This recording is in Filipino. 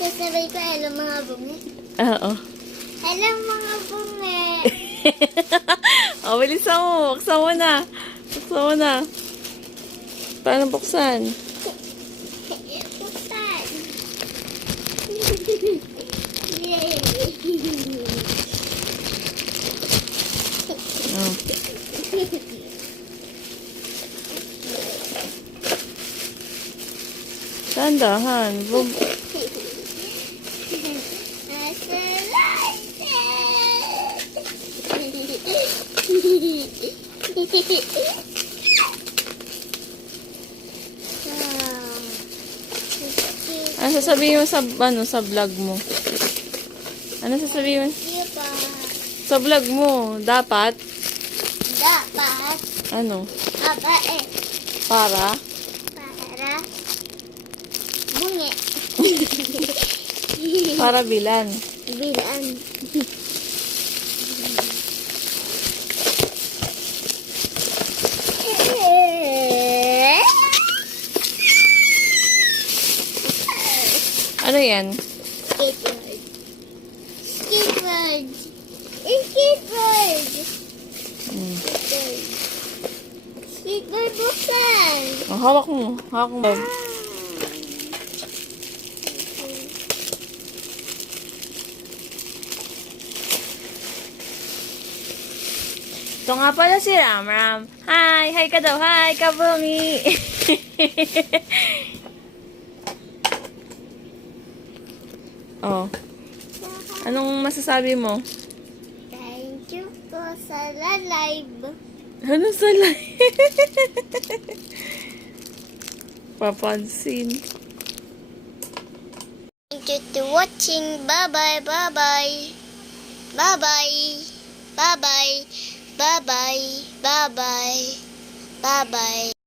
Sasabay ko, hello mga bungi. Oo. Hello mga bungi. Oh, bilisan mo. Buksan mo na. Buksan mo na. Paano buksan? Buksan. Yay. Oh. Tandahan. Ano sasabihin mo sa vlog mo? Ano sasabihin mo? Sa vlog mo, dapat? Dapat. Ano? Babae. Para? Para. Bungi. Para bilan. Bilaan. Ano yan? Skateboard. Skateboard. Skateboard. Skateboard buksan. Oh, hawak mo. Hawak mo. Ito nga pala si Ramram. Hi! Hi ka daw! Hi, kabungi! Oh. Anong masasabi mo? Thank you po sa live. Ano sa live? Papansin. Thank you to watching. Bye-bye. Bye-bye. Bye-bye. Bye-bye. Bye-bye. Bye-bye. Bye-bye.